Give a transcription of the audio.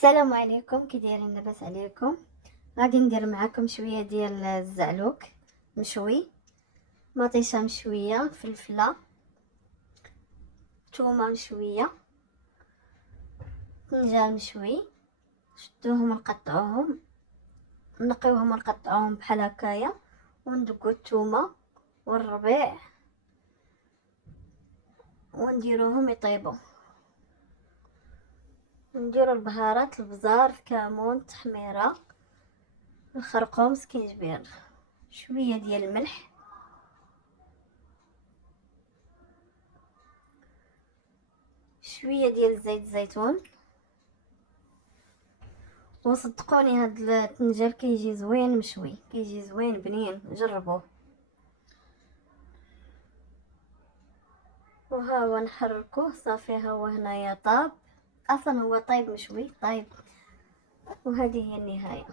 السلام عليكم، كي دايرين؟ لاباس عليكم؟ غادي ندير معكم شويه ديال الزعلوك مشوي، مطيشه مشويه، فلفله، ثومه مشويه، طنجان مشوي. شدوهم ونقطعوهم، نقيوهم ونقطعوهم بحال هكايا، وندقو الثومه والربيع ونديروهم يطيبوا. نديرو البهارات، البزار، الكمون، التحميره، الخرقوم، سكينجبير، شويه ديال الملح، شويه ديال زيت الزيتون. وصدقوني هاد الطنجال كيجي زوين مشوي، كيجي زوين بنين، جربوه. وها هو نحركوه صافي، ها هو هنايا طاب، اصلا هو طايب مشوي طايب. وهذه هي النهايه.